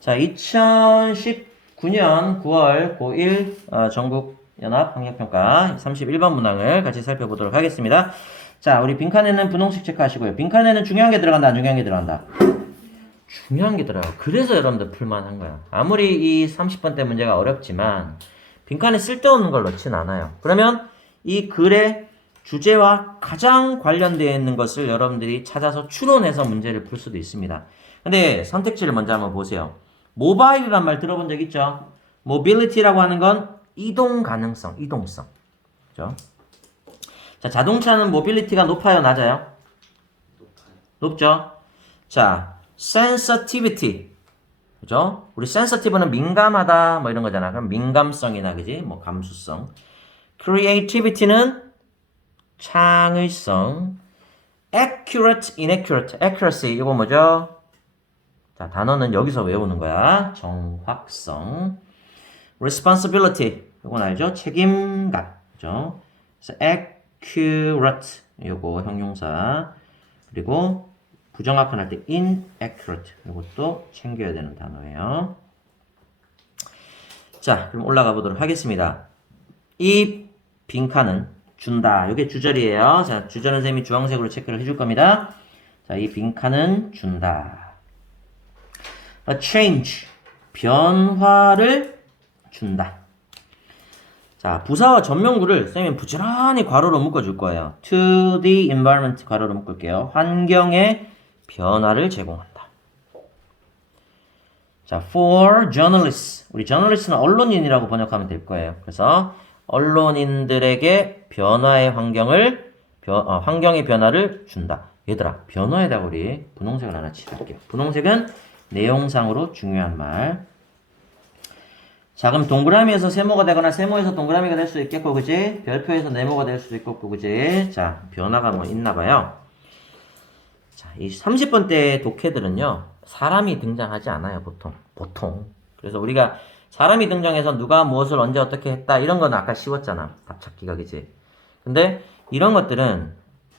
자, 2019년 9월 고1 전국연합학력평가 31번 문항을 같이 살펴보도록 하겠습니다. 자, 우리 빈칸에는 분홍색 체크하시고요. 빈칸에는 중요한 게 들어간다, 안 중요한 게 들어간다? 중요한 게 들어가요. 그래서 여러분들 풀만한 거야. 아무리 이 30번대 문제가 어렵지만 빈칸에 쓸데없는 걸 넣진 않아요. 그러면 이 글의 주제와 가장 관련되어 있는 것을 여러분들이 찾아서 추론해서 문제를 풀 수도 있습니다. 근데 선택지를 먼저 한번 보세요. 모바일이란 말 들어본 적 있죠? 모빌리티라고 하는 건 이동 가능성, 이동성. 그죠? 자, 자동차는 모빌리티가 높아요, 낮아요? 높죠? 자, sensitivity. 그죠? 우리 sensitive는 민감하다, 뭐 이런 거잖아. 그럼 민감성이나, 그지? 뭐, 감수성. creativity는 창의성. accurate, inaccurate. accuracy, 이거 뭐죠? 자, 단어는 여기서 외우는 거야. 정확성. responsibility, 이건 알죠? 책임감. 그죠? 그래서 accurate, 요거 형용사. 그리고 부정확한 할 때 inaccurate, 이것도 챙겨야 되는 단어예요. 자, 그럼 올라가 보도록 하겠습니다. 이 빈칸은 준다. 이게 주절이에요. 자, 주절은 선생님이 주황색으로 체크를 해줄 겁니다. 자, 이 빈칸은 준다. A change, 변화를 준다. 자, 부사와 전명구를 선생님은 부지런히 괄호로 묶어줄 거예요. To the environment 괄호로 묶을게요. 환경에 변화를 제공한다. 자, for journalists. 우리 journalist는 언론인이라고 번역하면 될 거예요. 그래서 언론인들에게 변화의 환경의 변화를 준다. 얘들아, 변화에다가 우리 분홍색을 하나 칠할게요. 분홍색은 내용상으로 중요한 말. 자, 그럼 동그라미에서 세모가 되거나 세모에서 동그라미가 될 수 있겠고, 그지? 별표에서 네모가 될 수도 있겠고, 그지? 자, 변화가 뭐 있나 봐요. 자, 이 30번대 독해들은요, 사람이 등장하지 않아요, 보통. 그래서 우리가 사람이 등장해서 누가 무엇을 언제 어떻게 했다, 이런 건 아까 쉬웠잖아. 답 찾기가, 그지? 근데 이런 것들은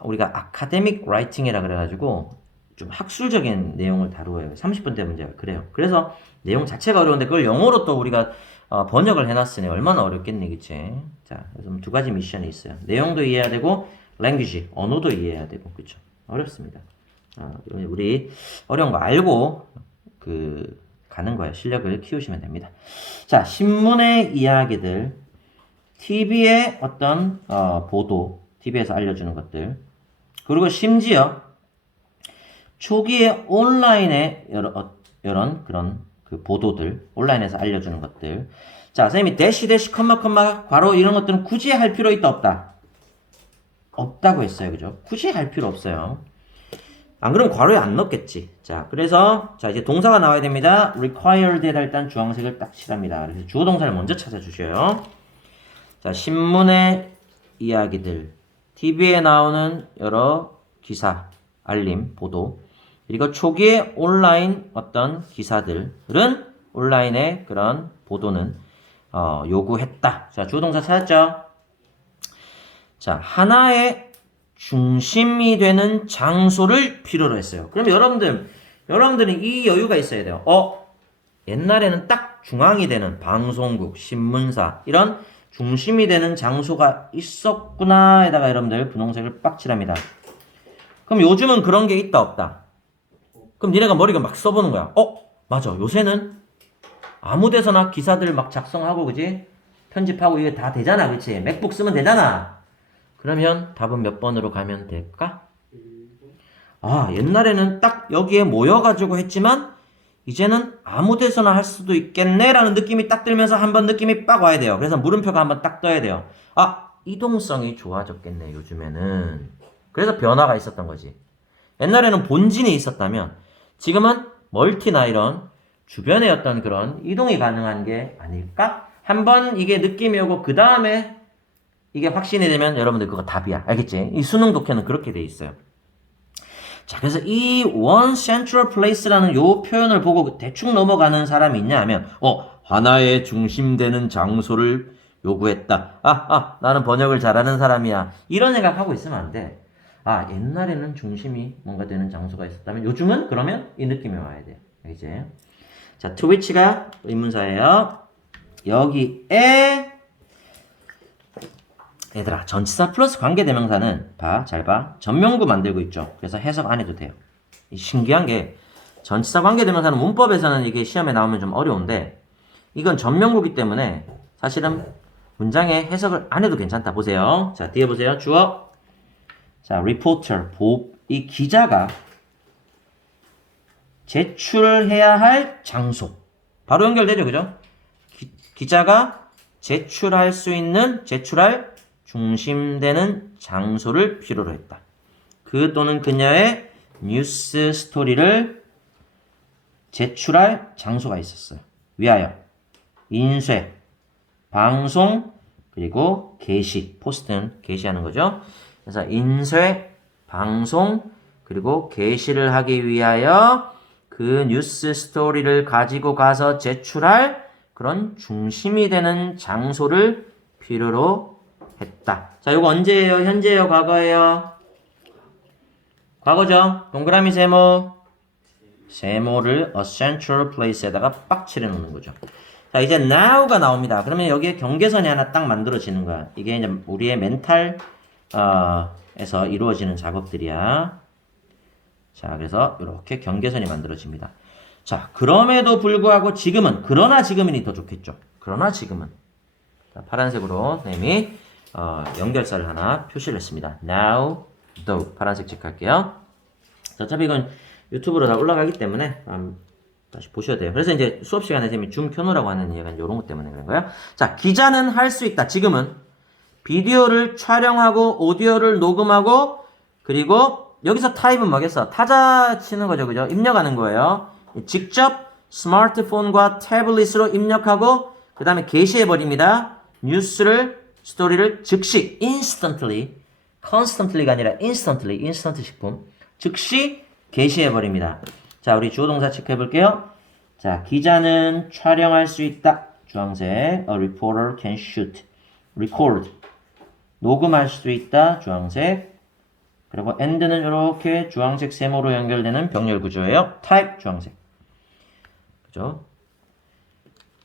우리가 아카데믹 라이팅이라 그래가지고, 좀 학술적인 내용을 다루어요. 30번대 문제가 그래요. 그래서 내용 자체가 어려운데 그걸 영어로 또 우리가 번역을 해놨으니 얼마나 어렵겠니, 그치? 자, 그래서 두 가지 미션이 있어요. 내용도 이해해야 되고, language, 언어도 이해해야 되고, 그쵸? 어렵습니다. 우리 어려운 거 알고 가는 거예요. 실력을 키우시면 됩니다. 자, 신문의 이야기들, TV의 어떤 보도, TV에서 알려주는 것들, 그리고 심지어 초기에 온라인에 이런 그런 보도들, 온라인에서 알려주는 것들. 자, 선생님이 대시, 컴마, 괄호 이런 것들은 굳이 할 필요 있다, 없다? 없다고 했어요. 그죠? 굳이 할 필요 없어요. 안 그러면 괄호에 안 넣겠지. 자, 그래서 이제 동사가 나와야 됩니다. required에다 일단 주황색을 딱 칠합니다. 그래서 주어 동사를 먼저 찾아주셔요. 자, 신문의 이야기들, TV에 나오는 여러 기사, 알림, 보도, 그리고 초기에 온라인 어떤 기사들은 온라인의 그런 보도는 요구했다. 자, 주어 동사 찾았죠? 자, 하나의 중심이 되는 장소를 필요로 했어요. 그럼 여러분들은 이 여유가 있어야 돼요. 옛날에는 딱 중앙이 되는 방송국, 신문사, 이런 중심이 되는 장소가 있었구나에다가 여러분들 분홍색을 빡칠합니다. 그럼 요즘은 그런 게 있다, 없다? 그럼 니네가 머리가 막 써보는 거야. 맞아. 요새는 아무 데서나 기사들 막 작성하고, 그지? 편집하고 이게 다 되잖아, 그치? 맥북 쓰면 되잖아. 그러면 답은 몇 번으로 가면 될까? 옛날에는 딱 여기에 모여가지고 했지만 이제는 아무 데서나 할 수도 있겠네 라는 느낌이 딱 들면서 한번 느낌이 빡 와야 돼요. 그래서 물음표가 한번 딱 떠야 돼요. 이동성이 좋아졌겠네, 요즘에는. 그래서 변화가 있었던 거지. 옛날에는 본진이 있었다면 지금은 멀티나 이런 주변의 어떤 그런 이동이 가능한 게 아닐까? 한번 이게 느낌이 오고 그 다음에 이게 확신이 되면 여러분들 그거 답이야. 알겠지? 이 수능 독해는 그렇게 돼 있어요. 자, 그래서 이 one central place라는 요 표현을 보고 대충 넘어가는 사람이 있냐 하면 하나의 중심되는 장소를 요구했다. 나는 번역을 잘하는 사람이야. 이런 생각하고 있으면 안 돼. 옛날에는 중심이 뭔가 되는 장소가 있었다면 요즘은 그러면 이 느낌이 와야 돼요. 알겠지? 자, to which가 의문사예요. 여기에 얘들아, 전치사 플러스 관계대명사는 잘 봐. 전명구 만들고 있죠. 그래서 해석 안 해도 돼요. 신기한 게 전치사 관계대명사는 문법에서는 이게 시험에 나오면 좀 어려운데 이건 전명구기 때문에 사실은 문장에 해석을 안 해도 괜찮다. 보세요. 자, 뒤에 보세요. 주어. 자, reporter, 이 기자가 제출해야 할 장소. 바로 연결되죠. 그죠? 기자가 제출할 중심되는 장소를 필요로 했다. 그 또는 그녀의 뉴스 스토리를 제출할 장소가 있었어요. 위하여 인쇄, 방송, 그리고 게시, 포스트는 게시하는 거죠. 그래서 인쇄, 방송, 그리고 게시를 하기 위하여 그 뉴스 스토리를 가지고 가서 제출할 그런 중심이 되는 장소를 필요로 했다. 자, 이거 언제예요? 현재예요? 과거예요? 과거죠? 동그라미 세모를 a central place에다가 빡 칠해놓는 거죠. 자, 이제 now가 나옵니다. 그러면 여기에 경계선이 하나 딱 만들어지는 거야. 이게 이제 우리의 멘탈 에서 이루어지는 작업들이야. 자, 그래서 이렇게 경계선이 만들어집니다. 자, 그럼에도 불구하고 그러나 지금이니 더 좋겠죠. 그러나 지금은. 자, 파란색으로 선생님이 연결사를 하나 표시를 했습니다. Now, though. 파란색 체크할게요. 자, 어차피 이건 유튜브로 다 올라가기 때문에 다시 보셔야 돼요. 그래서 이제 수업 시간에 선생님이 줌 켜놓으라고 하는 이유가 이런 것 때문에 그런 거예요. 자, 기자는 할 수 있다. 지금은 비디오를 촬영하고 오디오를 녹음하고 그리고 여기서 타입은 뭐겠어? 타자 치는 거죠. 그죠? 입력하는 거예요. 직접 스마트폰과 태블릿으로 입력하고 그 다음에 게시해버립니다. 스토리를 즉시 constantly가 아니라 instant 식품 즉시 게시해버립니다. 자, 우리 주어동사 체크해볼게요. 자, 기자는 촬영할 수 있다. 주황색. A reporter can shoot. record. 녹음할 수 있다. 주황색. 그리고 and는 이렇게 주황색 세모로 연결되는 병렬 구조예요. type 주황색. 그죠?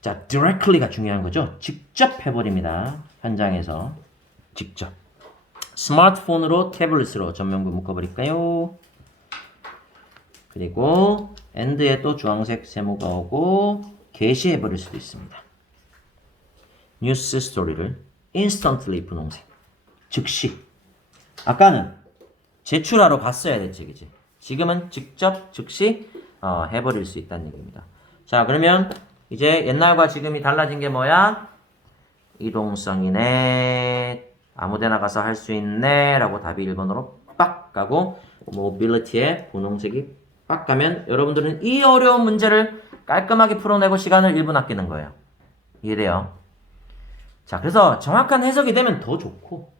자, directly가 중요한 거죠. 직접 해버립니다. 현장에서. 직접. 스마트폰으로 태블릿으로 전면구 묶어버릴까요? 그리고 and에 또 주황색 세모가 오고 게시해버릴 수도 있습니다. 뉴스 스토리를 instantly 분홍색. 즉시. 아까는 제출하러 갔어야 됐지, 그지? 지금은 직접 즉시 해버릴 수 있다는 얘기입니다. 자, 그러면 이제 옛날과 지금이 달라진 게 뭐야? 이동성이네. 아무데나 가서 할 수 있네. 라고 답이 1번으로 빡 가고 모빌리티에 분홍색이 빡 가면 여러분들은 이 어려운 문제를 깔끔하게 풀어내고 시간을 1분 아끼는 거예요. 이해돼요? 자, 그래서 정확한 해석이 되면 더 좋고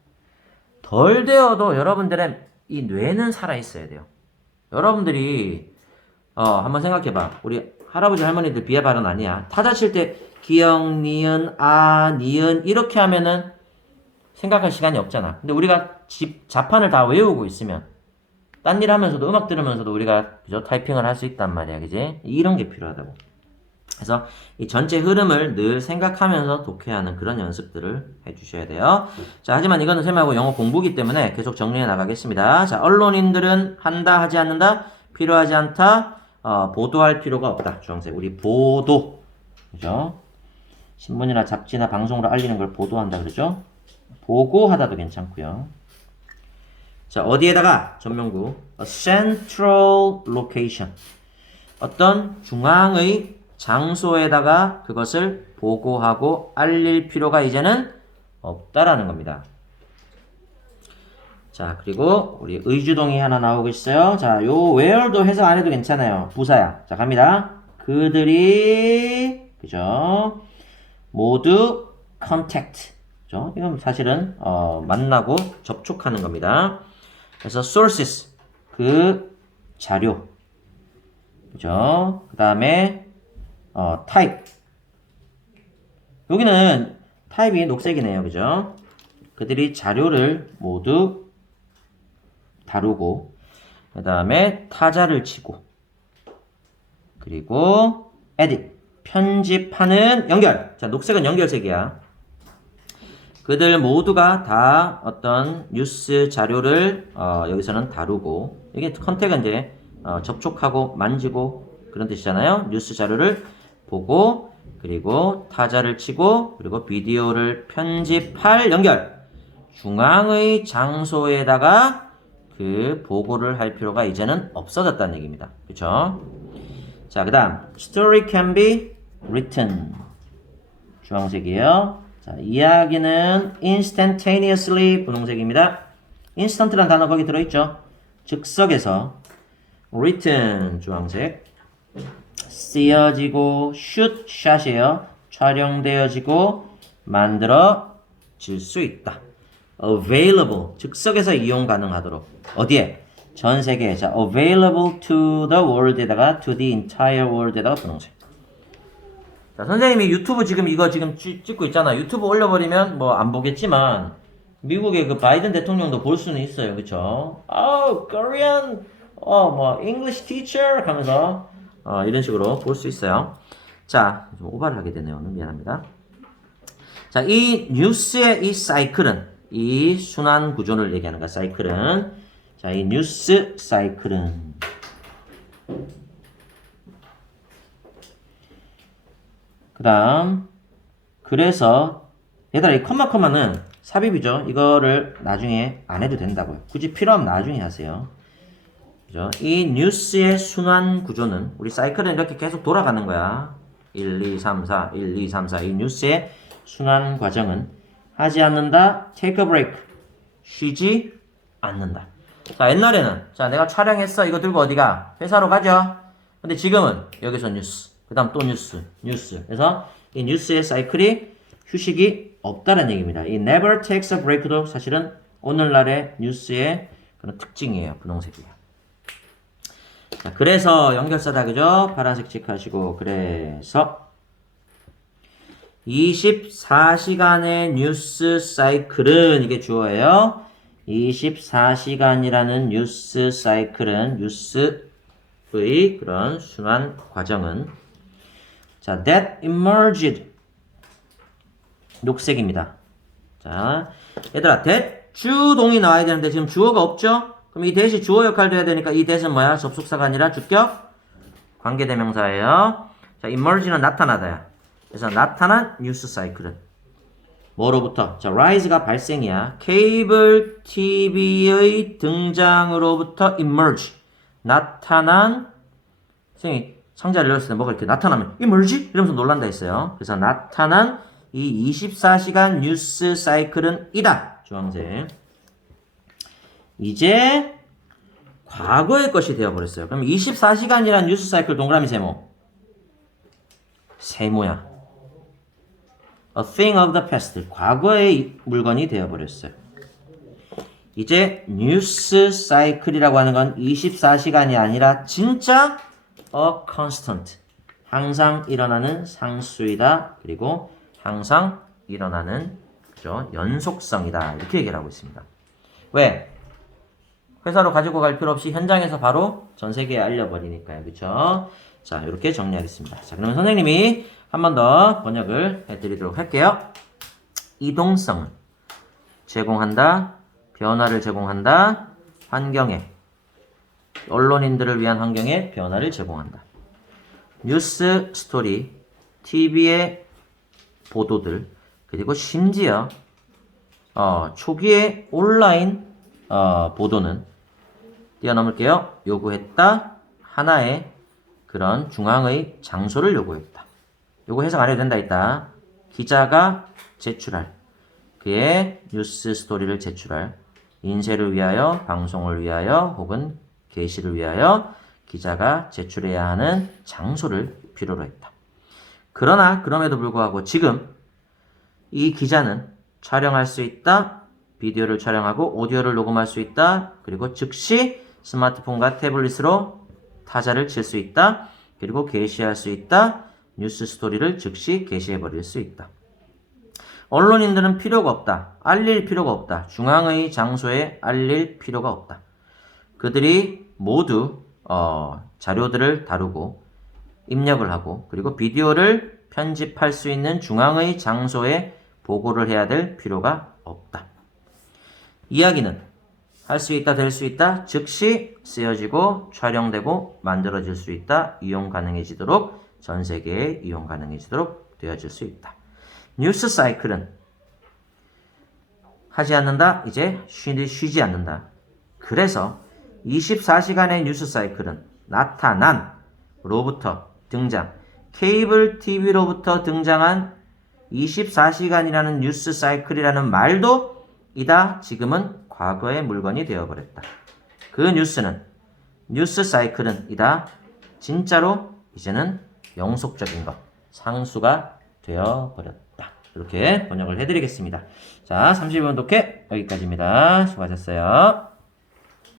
덜 되어도 여러분들의 이 뇌는 살아있어야 돼요. 여러분들이 한번 생각해봐. 우리 할아버지 할머니들 비하 발언 아니야. 타자 칠 때 기역, 니은, 니은 이렇게 하면은 생각할 시간이 없잖아. 근데 우리가 자판을 다 외우고 있으면 딴 일 하면서도 음악 들으면서도 우리가 그죠? 타이핑을 할 수 있단 말이야. 그지? 이런 게 필요하다고. 그래서 이 전체 흐름을 늘 생각하면서 독해하는 그런 연습들을 해주셔야 돼요. 자, 하지만 이거는 쌤하고 영어 공부기 때문에 계속 정리해 나가겠습니다. 자, 언론인들은 한다, 하지 않는다, 필요하지 않다, 보도할 필요가 없다. 주황색. 우리 보도. 그죠? 신문이나 잡지나 방송으로 알리는 걸 보도한다 그러죠? 보고하다도 괜찮고요. 자, 어디에다가 전명구 a central location 어떤 중앙의 장소에다가 그것을 보고하고 알릴 필요가 이제는 없다라는 겁니다. 자, 그리고 우리 의주동이 하나 나오고 있어요. 자, 요 where도 해석 안 해도 괜찮아요. 부사야. 자, 갑니다. 그들이 그죠? 모두 contact. 그죠? 이건 사실은 만나고 접촉하는 겁니다. 그래서 sources 그 자료. 그죠? 그다음에 type. 여기는 타입이 녹색이네요. 그죠? 그들이 자료를 모두 다루고 그 다음에 타자를 치고 그리고 edit, 편집하는 연결. 자, 녹색은 연결색이야. 그들 모두가 다 어떤 뉴스 자료를 여기서는 다루고, 이게 컨택은 이제 접촉하고 만지고 그런 뜻이잖아요. 뉴스 자료를 보고, 그리고 타자를 치고, 그리고 비디오를 편집할 연결. 중앙의 장소에다가 그 보고를 할 필요가 이제는 없어졌다는 얘기입니다. 그쵸? 자, 그 다음 story can be written. 주황색이에요. 자, 이야기는 instantaneously 분홍색입니다. instant란 단어 거기 들어있죠. 즉석에서. written 주황색. 쓰여지고 shoot shot이에요. 촬영되어지고 만들어질 수 있다. available 즉석에서 이용 가능하도록. 어디에? 전 세계에. 자, available to the world에다가 to the entire world에다가 분홍색. 자, 선생님이 유튜브 지금 이거 지금 찍고 있잖아. 유튜브 올려버리면 뭐 안 보겠지만 미국의 그 바이든 대통령도 볼 수는 있어요. 그쵸? Korean, 뭐 English teacher 하면서 이런 식으로 볼 수 있어요. 자, 좀 오바를 하게 되네요. 오늘 미안합니다. 자, 이 뉴스의 이 사이클은 이 순환 구조를 얘기하는 거야. 사이클은. 자, 이 뉴스 사이클은 그 다음 그래서 얘들아 이 컴마는 삽입이죠. 이거를 나중에 안 해도 된다고요. 굳이 필요하면 나중에 하세요. 그죠? 이 뉴스의 순환 구조는 우리 사이클은 이렇게 계속 돌아가는 거야. 1, 2, 3, 4, 1, 2, 3, 4. 이 뉴스의 순환 과정은 하지 않는다. take a break. 쉬지 않는다. 자, 옛날에는 자, 내가 촬영했어. 이거 들고 어디가? 회사로 가죠. 근데 지금은 여기서 뉴스. 그 다음 또 뉴스. 그래서 이 뉴스의 사이클이 휴식이 없다는 얘기입니다. 이 never takes a break도 사실은 오늘날의 뉴스의 그런 특징이에요. 분홍색이에요. 자, 그래서 연결사다. 그죠? 파란색 체크하시고 그래서 24시간의 뉴스 사이클은 이게 주어예요. 24시간이라는 뉴스 사이클은 뉴스의 그런 순환 과정은 자, that emerged 녹색입니다. 자, 얘들아 that 주동이 나와야 되는데 지금 주어가 없죠? 그럼 이 that이 주어 역할도 해야 되니까 이 that은 뭐야? 접속사가 아니라 주격 관계대명사예요. 자, emerge는 나타나다야. 그래서 나타난 뉴스 사이클은 뭐로부터? 자, rise가 발생이야. 케이블 TV의 등장으로부터 emerge. 나타난, 선생님이 상자를 열었을 때 뭐가 이렇게 나타나면 emerge? 이러면서 놀란다 했어요. 그래서 나타난 이 24시간 뉴스 사이클은 이다. 주황색. 이제 과거의 것이 되어버렸어요. 그럼 24시간이란 뉴스 사이클 동그라미 세모. 세모야. A thing of the past. 과거의 물건이 되어버렸어요. 이제 뉴스 사이클이라고 하는 건 24시간이 아니라 진짜 a constant. 항상 일어나는 상수이다. 그리고 항상 일어나는 그죠? 연속성이다. 이렇게 얘기를 하고 있습니다. 왜? 회사로 가지고 갈 필요 없이 현장에서 바로 전 세계에 알려버리니까요. 그쵸? 자, 이렇게 정리하겠습니다. 자, 그러면 선생님이 한 번 더 번역을 해드리도록 할게요. 이동성은 제공한다. 변화를 제공한다. 환경에 언론인들을 위한 환경에 변화를 제공한다. 뉴스 스토리, TV의 보도들, 그리고 심지어 초기의 온라인 보도는 뛰어넘을게요. 요구했다. 하나의 그런 중앙의 장소를 요구했다. 요거 해석 안 해도 된다 했다. 기자가 제출할 그의 뉴스 스토리를 제출할 인쇄를 위하여, 방송을 위하여, 혹은 게시를 위하여 기자가 제출해야 하는 장소를 필요로 했다. 그러나 그럼에도 불구하고 지금 이 기자는 촬영할 수 있다. 비디오를 촬영하고 오디오를 녹음할 수 있다. 그리고 즉시 스마트폰과 태블릿으로 타자를 칠 수 있다. 그리고 게시할 수 있다. 뉴스 스토리를 즉시 게시해버릴 수 있다. 언론인들은 필요가 없다. 알릴 필요가 없다. 중앙의 장소에 알릴 필요가 없다. 그들이 모두 자료들을 다루고 입력을 하고 그리고 비디오를 편집할 수 있는 중앙의 장소에 보고를 해야 될 필요가 없다. 이야기는 할 수 있다, 될 수 있다, 즉시 쓰여지고 촬영되고 만들어질 수 있다, 이용 가능해지도록 전 세계에 이용 가능해지도록 되어질 수 있다. 뉴스 사이클은 하지 않는다, 이제 쉬지 않는다. 그래서 24시간의 뉴스 사이클은 나타난 로부터 등장, 케이블 TV로부터 등장한 24시간이라는 뉴스 사이클이라는 말도 이다 지금은 과거의 물건이 되어버렸다. 그 뉴스 사이클은 이다 진짜로 이제는 영속적인 것, 상수가 되어버렸다. 이렇게 번역을 해드리겠습니다. 자, 30번 독해 여기까지입니다. 수고하셨어요.